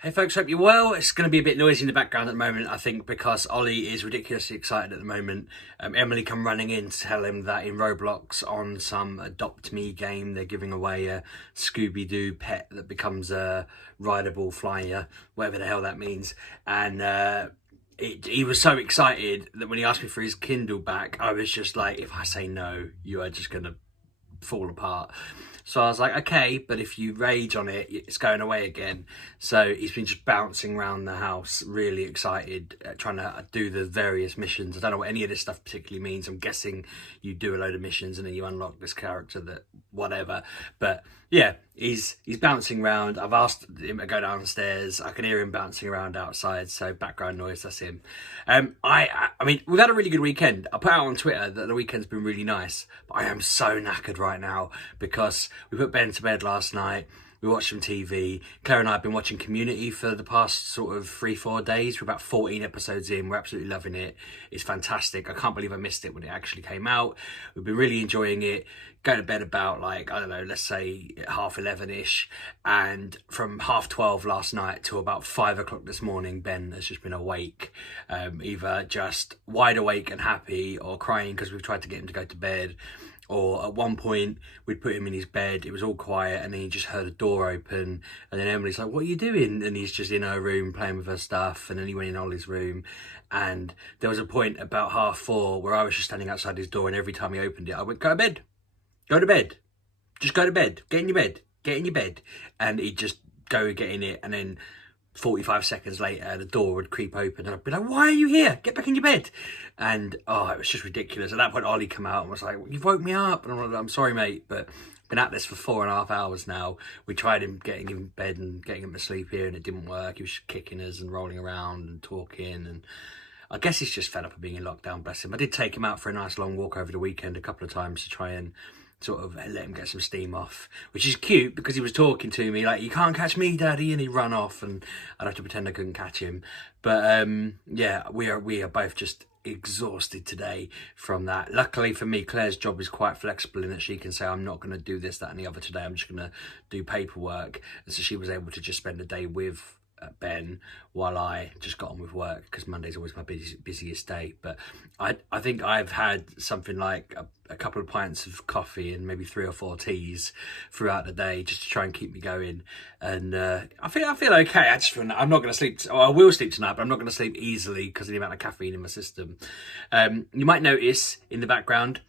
Hey folks, hope you're well. It's going to be a bit noisy in the background at the moment, I think, because Ollie is ridiculously excited at the moment. Emily come running in to tell him that in Roblox on some Adopt Me game, they're giving away a Scooby-Doo pet that becomes a rideable flyer, whatever the hell that means. And he was so excited that when he asked me for his Kindle back, I was just like, if I say no, you are just going to fall apart. So I was like, okay, but if you rage on it, it's going away again. So he's been just bouncing around the house, really excited, trying to do the various missions. I don't know what any of this stuff particularly means. I'm guessing you do a load of missions and then you unlock this character that whatever. But yeah, he's bouncing around. I've asked him to go downstairs. I can hear him bouncing around outside. So background noise, that's him. I mean, we've had a really good weekend. I put out on Twitter that the weekend's been really nice, but I am so knackered right now because we put Ben to bed last night. We watched some TV. Claire and I have been watching Community for the past sort of 3-4 days. We're about 14 episodes in. We're absolutely loving it. It's fantastic. I can't believe I missed it when it actually came out. We've been really enjoying it. Going to bed about like, I don't know, let's say 11:30-ish. And from 12:30 last night to about 5 o'clock this morning, Ben has just been awake. Either just wide awake and happy or crying because we've tried to get him to go to bed. Or at one point, we'd put him in his bed, it was all quiet, and then he just heard a door open, and then Emily's like, what are you doing? And he's just in her room playing with her stuff, and then he went in Ollie's room, and there was a point about 4:30 where I was just standing outside his door, and every time he opened it, I went, go to bed, just go to bed, get in your bed, and he'd just go get in it, and then 45 seconds later, the door would creep open and I'd be like, why are you here? Get back in your bed. And oh, it was just ridiculous. At that point, Ollie came out and was like, you've woke me up. And I'm like, I'm sorry, mate, but been at this for 4.5 hours now. We tried getting him in bed and getting him to sleep here and it didn't work. He was just kicking us and rolling around and talking. And I guess he's just fed up of being in lockdown, bless him. I did take him out for a nice long walk over the weekend a couple of times to try and sort of let him get some steam off, which is cute because he was talking to me like, you can't catch me, daddy, and he'd run off and I'd have to pretend I couldn't catch him. But yeah, we are both just exhausted today from that. Luckily for me, Claire's job is quite flexible in that she can say, I'm not going to do this, that and the other today, I'm just going to do paperwork. And so she was able to just spend the day with Ben while I just got on with work because Monday's always my busiest day. But I think I've had something like a couple of pints of coffee and maybe 3 or 4 teas throughout the day just to try and keep me going. And I feel okay. I just feel I'm not going to sleep. I will sleep tonight, but I'm not going to sleep easily because of the amount of caffeine in my system. You might notice in the background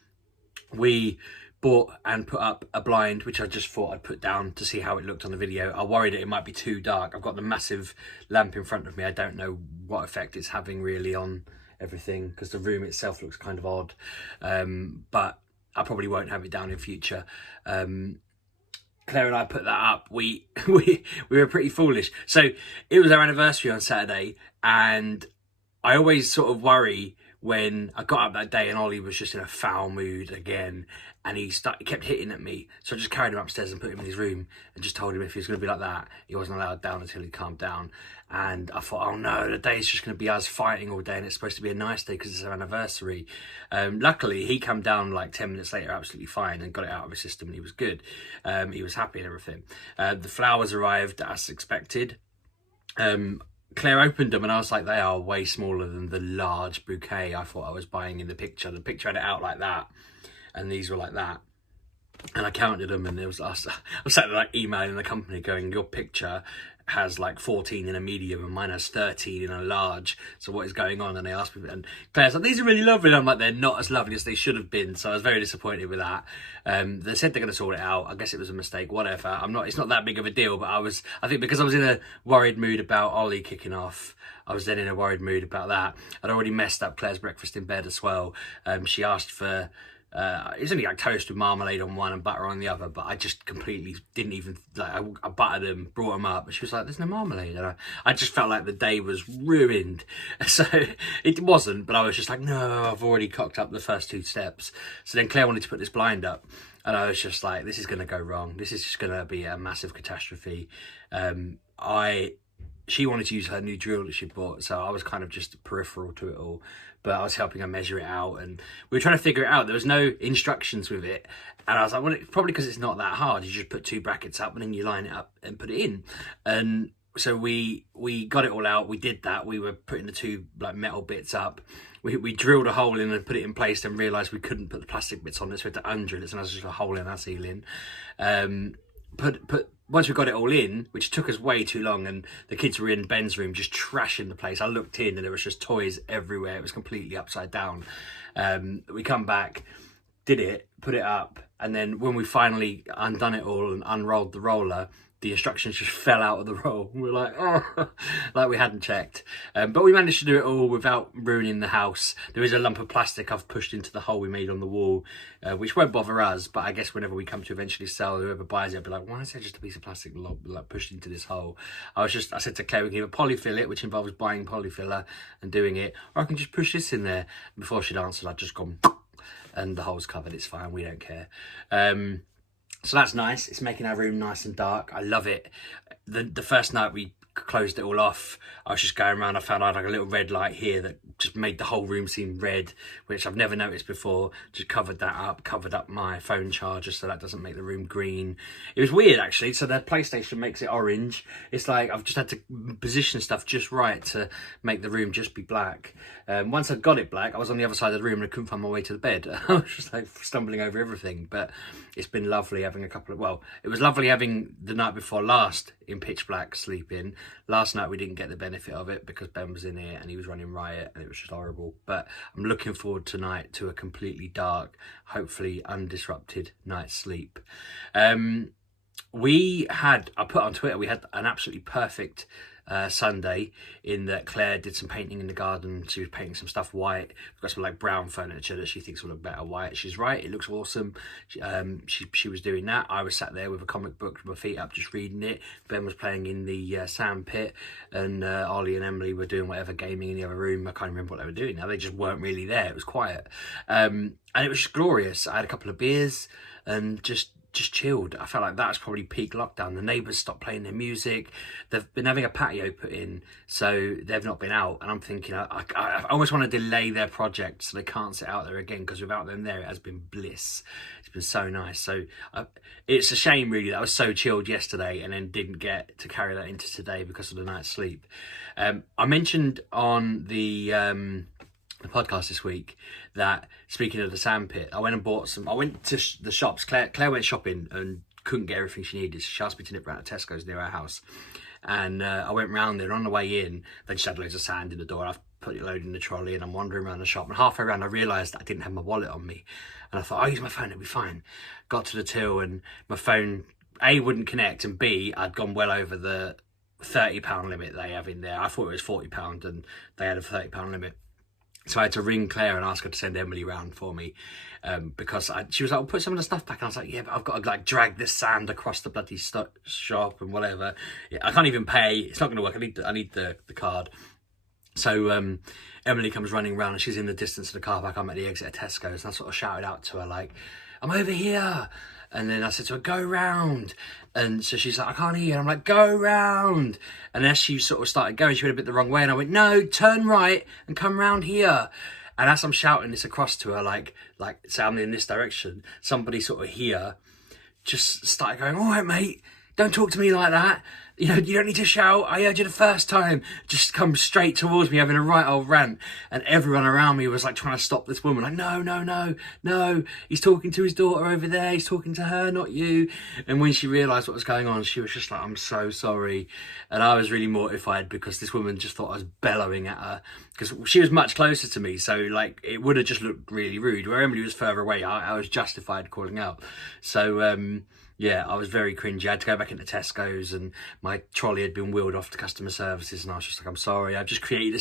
we bought and put up a blind, which I just thought I'd put down to see how it looked on the video. I worried that it might be too dark. I've got the massive lamp in front of me. I don't know what effect it's having really on everything because the room itself looks kind of odd. But I probably won't have it down in future. Claire and I put that up. We were pretty foolish. So it was our anniversary on Saturday, and I always sort of worry when I got up that day and Ollie was just in a foul mood again, and he kept hitting at me. So I just carried him upstairs and put him in his room and just told him if he was going to be like that, he wasn't allowed down until he calmed down. And I thought, oh no, the day's just going to be us fighting all day and it's supposed to be a nice day because it's our anniversary. Luckily, he came down like 10 minutes later absolutely fine and got it out of his system and he was good. He was happy and everything. The flowers arrived as expected. Claire opened them and I was like, they are way smaller than the large bouquet I thought I was buying in the picture. The picture had it out like that and these were like that. And I counted them and there was, I was sat there like emailing the company going, your picture has like 14 in a medium and mine has 13 in a large. So what is going on? And they asked me, and Claire's like, these are really lovely. And I'm like, they're not as lovely as they should have been. So I was very disappointed with that. They said they're going to sort it out. I guess it was a mistake, whatever. It's not that big of a deal, but I think because I was in a worried mood about Ollie kicking off, I was then in a worried mood about that. I'd already messed up Claire's breakfast in bed as well. She asked for, it's only like toast with marmalade on one and butter on the other, but I just completely didn't even like. I buttered them, brought them up, and she was like, "There's no marmalade," and I just felt like the day was ruined. So it wasn't, but I was just like, "No, I've already cocked up the first 2 steps." So then Claire wanted to put this blind up, and I was just like, "This is going to go wrong. This is just going to be a massive catastrophe." She wanted to use her new drill that she bought, so I was kind of just peripheral to it all. But I was helping her measure it out, and we were trying to figure it out. There was no instructions with it, and I was like, well, it's probably because it's not that hard. You just put 2 brackets up, and then you line it up and put it in. And so we got it all out. We did that. We were putting the two like metal bits up. We drilled a hole in and put it in place, then realised we couldn't put the plastic bits on it, so we had to undrill it, so there's just a hole in our ceiling. Once we got it all in, which took us way too long, and the kids were in Ben's room just trashing the place. I looked in and there was just toys everywhere. It was completely upside down. We come back, did it, put it up, and then when we finally undone it all and unrolled the roller, the instructions just fell out of the roll. We were like, oh, like we hadn't checked. But we managed to do it all without ruining the house. There is a lump of plastic I've pushed into the hole we made on the wall, which won't bother us, but I guess whenever we come to eventually sell, whoever buys it will be like, why is there just a piece of plastic like pushed into this hole? I said to Claire, we can either polyfill it, which involves buying polyfiller and doing it, or I can just push this in there. And before she'd answered, I'd just gone, and the hole's covered, it's fine, we don't care. So that's nice. It's making our room nice and dark. I love it. The first night we closed it all off, I was just going around. I found I had like a little red light here that just made the whole room seem red, which I've never noticed before. Just covered that up, covered up my phone charger so that doesn't make the room green. It was weird actually. So the PlayStation makes it orange. It's like I've just had to position stuff just right to make the room just be black. Once I'd got it black, I was on the other side of the room and I couldn't find my way to the bed. I was just like stumbling over everything. But it's been lovely having it was lovely having the night before last in pitch black sleeping. Last night we didn't get the benefit of it because Ben was in here and he was running riot and it was just horrible. But I'm looking forward tonight to a completely dark, hopefully undisrupted night's sleep. I put on Twitter, we had an absolutely perfect Sunday in that Claire did some painting in the garden. She was painting some stuff white. We've got some like brown furniture that she thinks will look better white. She's right, it looks awesome. She was doing that. I was sat there with a comic book with my feet up just reading it. Ben was playing in the sand pit, and Ollie and Emily were doing whatever gaming in the other room. I can't remember what they were doing now. They just weren't really there. It was quiet, and it was just glorious. I had a couple of beers and just chilled. I felt like that's probably peak lockdown. The neighbours stopped playing their music. They've been having a patio put in, so they've not been out. And I'm thinking, I almost want to delay their project so they can't sit out there again, because without them there, it has been bliss. It's been so nice. So it's a shame really that I was so chilled yesterday and then didn't get to carry that into today because of the night's sleep. I mentioned on the podcast this week that, speaking of the sandpit, I went and bought some. I went to the shops. Claire went shopping and couldn't get everything she needed. She asked me to nip round to Tesco's near our house, and I went round there. And on the way in, they just had loads of sand in the door. I've put it loaded in the trolley and I'm wandering around the shop, and halfway around I realised I didn't have my wallet on me, and I thought, I'll use my phone, it'll be fine. Got to the till and my phone A, wouldn't connect, and B, I'd gone well over the £30 limit they have in there. I thought it was £40 and they had a £30 limit. So I had to ring Claire and ask her to send Emily round for me, because she was like, I'll put some of the stuff back. And I was like, yeah, but I've got to like drag this sand across the bloody shop and whatever. Yeah, I can't even pay. It's not going to work. I need the card. So Emily comes running round and she's in the distance of the car park. I'm at the exit of Tesco's, and I sort of shouted out to her like, I'm over here. And then I said to her, go round. And so she's like, I can't hear. And I'm like, go round. And as she sort of started going, she went a bit the wrong way. And I went, no, turn right and come round here. And as I'm shouting this across to her, like say I'm in this direction, somebody sort of here just started going, all right, mate, don't talk to me like that. You know, you don't need to shout. I heard you the first time. Just come straight towards me having a right old rant. And everyone around me was like trying to stop this woman. Like, no. He's talking to his daughter over there. He's talking to her, not you. And when she realised what was going on, she was just like, I'm so sorry. And I was really mortified because this woman just thought I was bellowing at her, because she was much closer to me. So like, it would have just looked really rude. Where Emily was further away, I was justified calling out. So, yeah, I was very cringy. I had to go back into Tesco's and my trolley had been wheeled off to customer services, and I was just like, I'm sorry. I created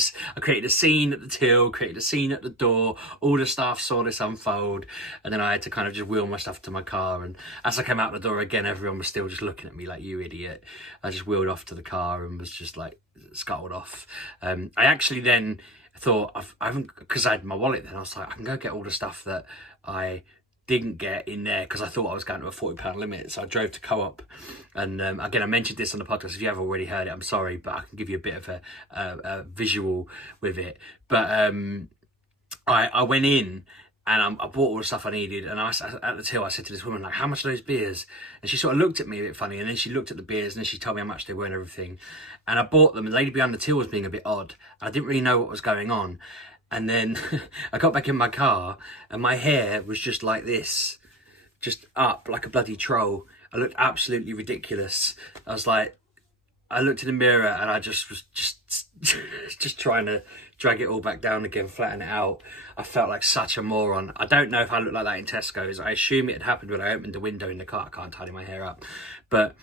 a scene at the till, created a scene at the door. All the staff saw this unfold, and then I had to kind of just wheel my stuff to my car. And as I came out the door again, everyone was still just looking at me like, you idiot. I just wheeled off to the car and was just like scuttled off. I actually then thought, I haven't, because I had my wallet then, I was like, I can go get all the stuff that I didn't get in there, because I thought I was going to a £40 limit. So I drove to Co-op, and again, I mentioned this on the podcast. If you haven't already heard it, I'm sorry, but I can give you a bit of a visual with it. But I went in, I bought all the stuff I needed, and at the till I said to this woman, like, how much are those beers? And she sort of looked at me a bit funny, and then she looked at the beers, and then she told me how much they were and everything. And I bought them, and the lady behind the till was being a bit odd. I didn't really know what was going on. And then I got back in my car, and my hair was just like this, just up like a bloody troll. I looked absolutely ridiculous. I looked in the mirror, and I just was just trying to drag it all back down again, flatten it out. I felt like such a moron. I don't know if I looked like that in Tesco's. I assume it had happened when I opened the window in the car. I can't tidy my hair up. But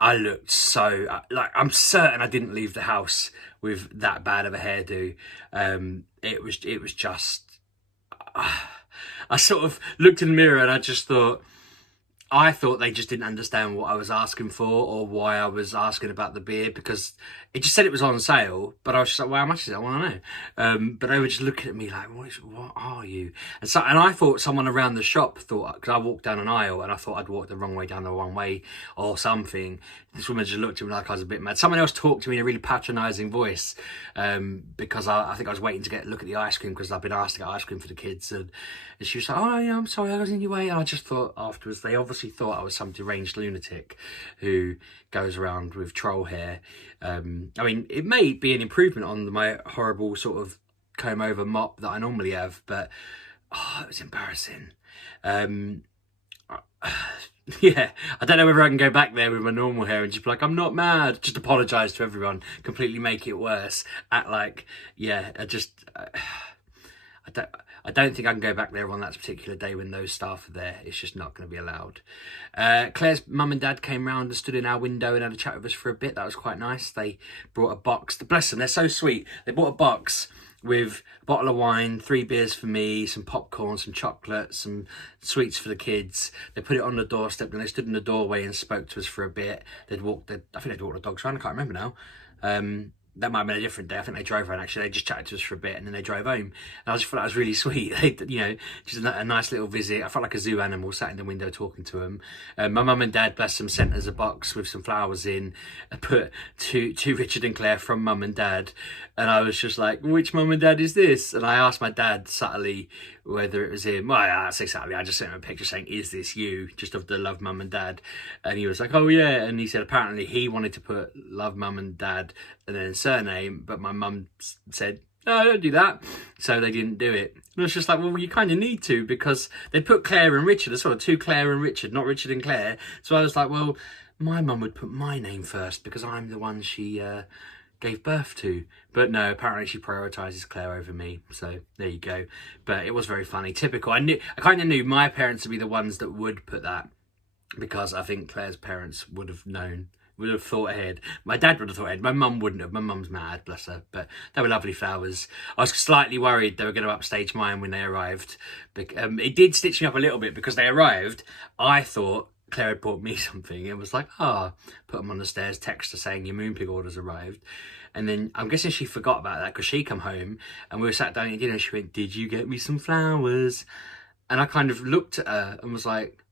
I looked so, like, I'm certain I didn't leave the house with that bad of a hairdo. It was just, I sort of looked in the mirror and I thought they just didn't understand what I was asking for or why I was asking about the beer, because it just said it was on sale, but I was just like, well, how much is it? I want to know. But they were just looking at me like, what are you? And I thought someone around the shop thought, because I walked down an aisle and I thought I'd walked the wrong way down the wrong way or something. This woman just looked at me like I was a bit mad. Someone else talked to me in a really patronising voice, because I think I was waiting to look at the ice cream, because I've been asked to get ice cream for the kids. And she was like, oh yeah, I'm sorry, I was in your way. And I just thought afterwards, they obviously thought I was some deranged lunatic who goes around with troll hair. I mean, it may be an improvement on my horrible sort of comb over mop that I normally have, but it was embarrassing. Yeah, I don't know whether I can go back there with my normal hair and just be like, I'm not mad, just apologise to everyone, completely make it worse, act like, yeah, I don't think I can go back there on that particular day when those staff are there. It's just not going to be allowed. Claire's mum and dad came round and stood in our window and had a chat with us for a bit. That was quite nice. They brought a box. Bless them, they're so sweet. They brought a box with a bottle of wine, 3 beers for me, some popcorn, some chocolate, some sweets for the kids. They put it on the doorstep and they stood in the doorway and spoke to us for a bit. I think they'd walked the dogs around. I can't remember now. That might have been a different day. I think they drove around, actually. They just chatted to us for a bit and then they drove home. And I just thought that was really sweet. Just a nice little visit. I felt like a zoo animal sat in the window talking to them. My mum and dad, bless them, sent us a box with some flowers in. I put to Richard and Claire from mum and dad. And I was just like, which mum and dad is this? And I asked my dad subtly whether it was him. Well, I say subtly, I just sent him a picture saying, is this you? Just of the love mum and dad. And he was like, oh yeah. And he said apparently he wanted to put love mum and dad and then surname, but my mum said, no, don't do that. So they didn't do it. And I was just like, well, you kind of need to, because they put Claire and Richard as well, 2 Claire and Richard, not Richard and Claire. So I was like, well, my mum would put my name first because I'm the one she gave birth to. But no, apparently she prioritises Claire over me. So there you go. But it was very funny. Typical. I kind of knew my parents would be the ones that would put that, because I think Claire's parents would have known, would have thought ahead. My dad would have thought ahead. My mum wouldn't have. My mum's mad, bless her. But they were lovely flowers. I was slightly worried they were going to upstage mine when they arrived. It did stitch me up a little bit because they arrived. I thought Claire had bought me something and was like, put them on the stairs, text her saying your Moonpig order's arrived. And then I'm guessing she forgot about that because she come home and we were sat down at dinner and she went, did you get me some flowers? And I kind of looked at her and was like,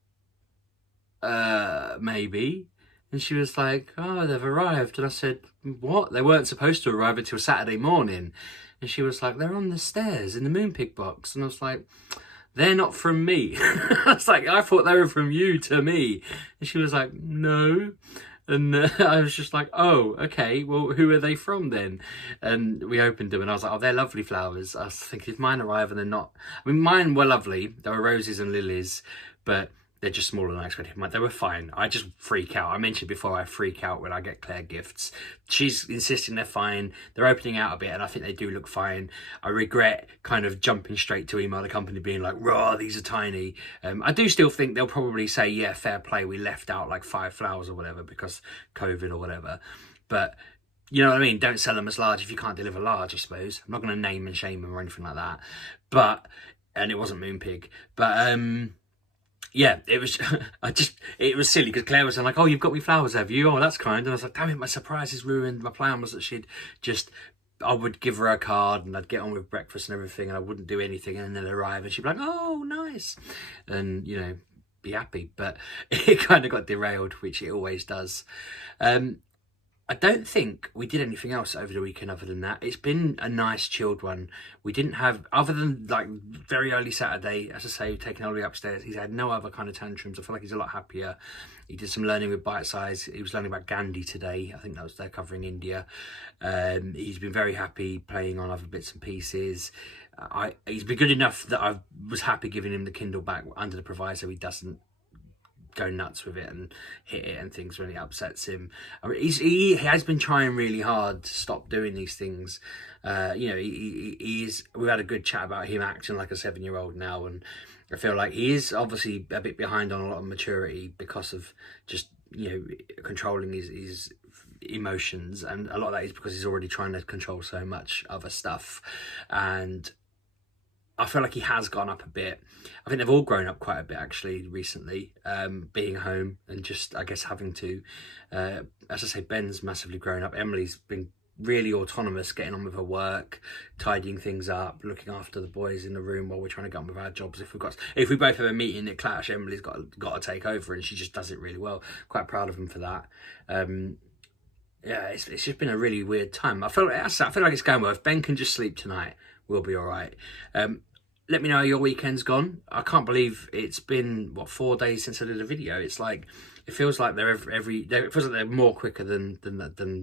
maybe. And she was like, oh, they've arrived. And I said, what? They weren't supposed to arrive until Saturday morning. And she was like, they're on the stairs in the Moonpig box. And I was like, they're not from me. I was like, I thought they were from you to me. And she was like, no. And I was just like, oh, okay, well, who are they from then? And we opened them and I was like, oh, they're lovely flowers. I was thinking, if mine arrive and they're not, I mean, mine were lovely. There were roses and lilies, but they're just smaller than I expected. They were fine. I just freak out. I mentioned before I freak out when I get Claire gifts. She's insisting they're fine. They're opening out a bit and I think they do look fine. I regret kind of jumping straight to email the company being like, raw, these are tiny. I do still think they'll probably say, yeah, fair play. We left out like 5 flowers or whatever because COVID or whatever. But you know what I mean? Don't sell them as large if you can't deliver large, I suppose. I'm not going to name and shame them or anything like that. And it wasn't Moonpig. But, yeah, it was, it was silly because Claire was like, oh, you've got me flowers, have you? Oh, that's kind. And I was like, damn it, my surprise is ruined. My plan was that I would give her a card and I'd get on with breakfast and everything and I wouldn't do anything and then arrive and she'd be like, oh, nice. And, be happy. But it kind of got derailed, which it always does. I don't think we did anything else over the weekend other than that. It's been a nice chilled one. We didn't have, other than like very early Saturday, as I say, taking Ollie upstairs, he's had no other kind of tantrums. I feel like he's a lot happier. He did some learning with Bite Size. He was learning about Gandhi today. I think that was, they're covering India. He's been very happy playing on other bits and pieces. He's been good enough that I was happy giving him the Kindle back under the proviso he doesn't go nuts with it and hit it and things when it upsets him. I mean, he has been trying really hard to stop doing these things. He's, we've had a good chat about him acting like a 7-year-old now, and I feel like he is obviously a bit behind on a lot of maturity because of just, controlling his emotions, and a lot of that is because he's already trying to control so much other stuff. And I feel like he has gone up a bit. I think they've all grown up quite a bit actually recently, being home and just, I guess, having to, as I say, Ben's massively grown up. Emily's been really autonomous, getting on with her work, tidying things up, looking after the boys in the room while we're trying to get on with our jobs. If we both have a meeting at clash, Emily's got to take over, and she just does it really well. Quite proud of him for that. Yeah, it's just been a really weird time. I feel like it's going well. If Ben can just sleep tonight, we'll be all right. Let me know how your weekend's gone. I can't believe it's been 4 days since I did a video. It's like, it feels like they're it feels like they're more quicker than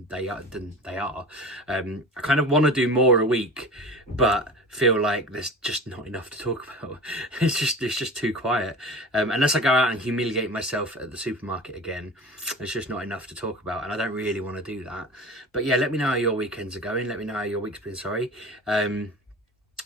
they are. I kind of want to do more a week, but feel like there's just not enough to talk about. It's just too quiet. Unless I go out and humiliate myself at the supermarket again, it's just not enough to talk about, and I don't really want to do that. But yeah, let me know how your weekends are going. Let me know how your week's been. Sorry.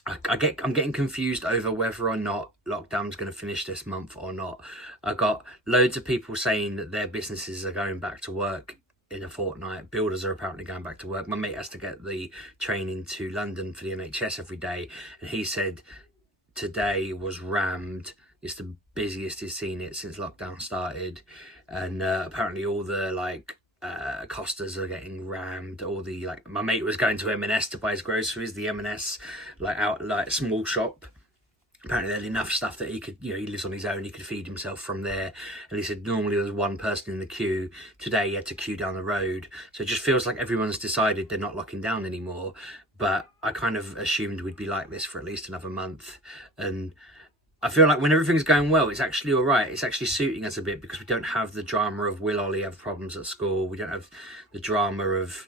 I'm getting confused over whether or not lockdown's going to finish this month or not. I got loads of people saying that their businesses are going back to work in a fortnight. Builders are apparently going back to work. My mate has to get the train into London for the NHS every day, and he said today was rammed. It's the busiest he's seen it since lockdown started, and apparently all the Costas are getting rammed. All the my mate was going to M&S to buy his groceries. The M&S small shop. Apparently they had enough stuff that he could, he lives on his own, he could feed himself from there. And he said normally there's one person in the queue. Today he had to queue down the road. So it just feels like everyone's decided they're not locking down anymore. But I kind of assumed we'd be like this for at least another month. And I feel like when everything's going well, it's actually all right. It's actually suiting us a bit because we don't have the drama of will Ollie have problems at school. We don't have the drama of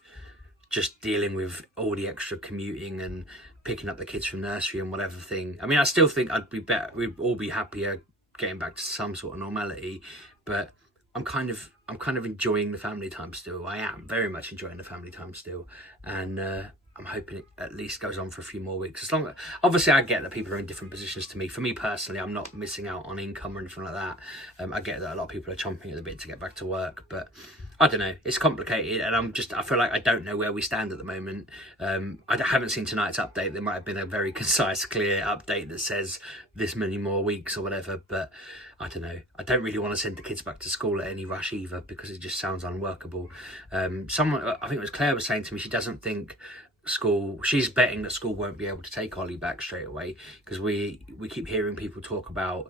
just dealing with all the extra commuting and picking up the kids from nursery and whatever thing. I mean, I still think we'd all be happier getting back to some sort of normality, but I'm kind of enjoying the family time still. I am very much enjoying the family time still, and I'm hoping it at least goes on for a few more weeks. Obviously I get that people are in different positions to me. For me personally, I'm not missing out on income or anything like that. I get that a lot of people are chomping at the bit to get back to work, but I don't know. It's complicated, and I feel like I don't know where we stand at the moment. I haven't seen tonight's update. There might have been a very concise, clear update that says this many more weeks or whatever, but I don't know. I don't really want to send the kids back to school at any rush either because it just sounds unworkable. Someone, I think it was Claire, was saying to me she doesn't think she's betting that school won't be able to take Ollie back straight away because we keep hearing people talk about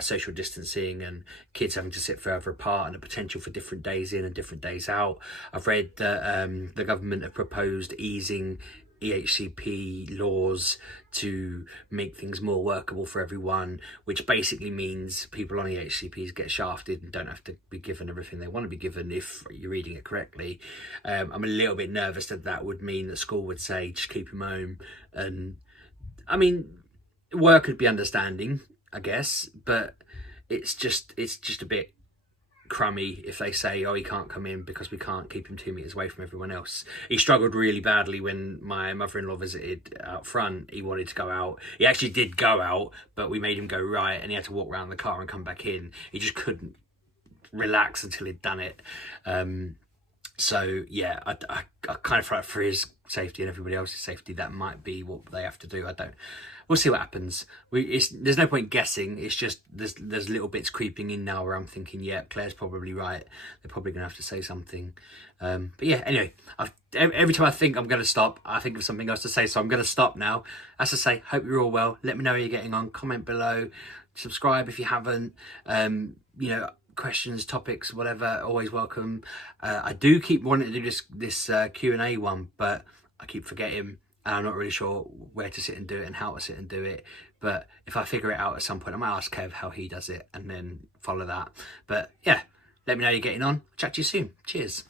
social distancing and kids having to sit further apart and the potential for different days in and different days out. I've read that the government have proposed easing EHCP laws to make things more workable for everyone, which basically means people on EHCPs get shafted and don't have to be given everything they want to be given if you're reading it correctly. I'm a little bit nervous that would mean that school would say just keep him home, and I mean work could be understanding, I guess, but it's just a bit crummy if they say, oh, he can't come in because we can't keep him 2 meters away from everyone else. He struggled really badly when my mother-in-law visited out front. He wanted to go out. He actually did go out, but we made him go right, and he had to walk around the car and come back in. He just couldn't relax until he'd done it. So yeah, I kind of feel like for his safety and everybody else's safety, that might be what they have to do. We'll see what happens. There's no point guessing. It's just there's little bits creeping in now where I'm thinking, yeah, Claire's probably right. They're probably gonna have to say something. But yeah, anyway, every time I think I'm gonna stop, I think of something else to say, so I'm gonna stop now. As I say, hope you're all well. Let me know how you're getting on. Comment below. Subscribe if you haven't. questions, topics, whatever, always welcome. I do keep wanting to do this Q&A one, but I keep forgetting, and I'm not really sure where to sit and do it and how to sit and do it. But if I figure it out at some point, I might ask Kev how he does it and then follow that. But yeah, let me know how you're getting on. Chat to you soon. Cheers.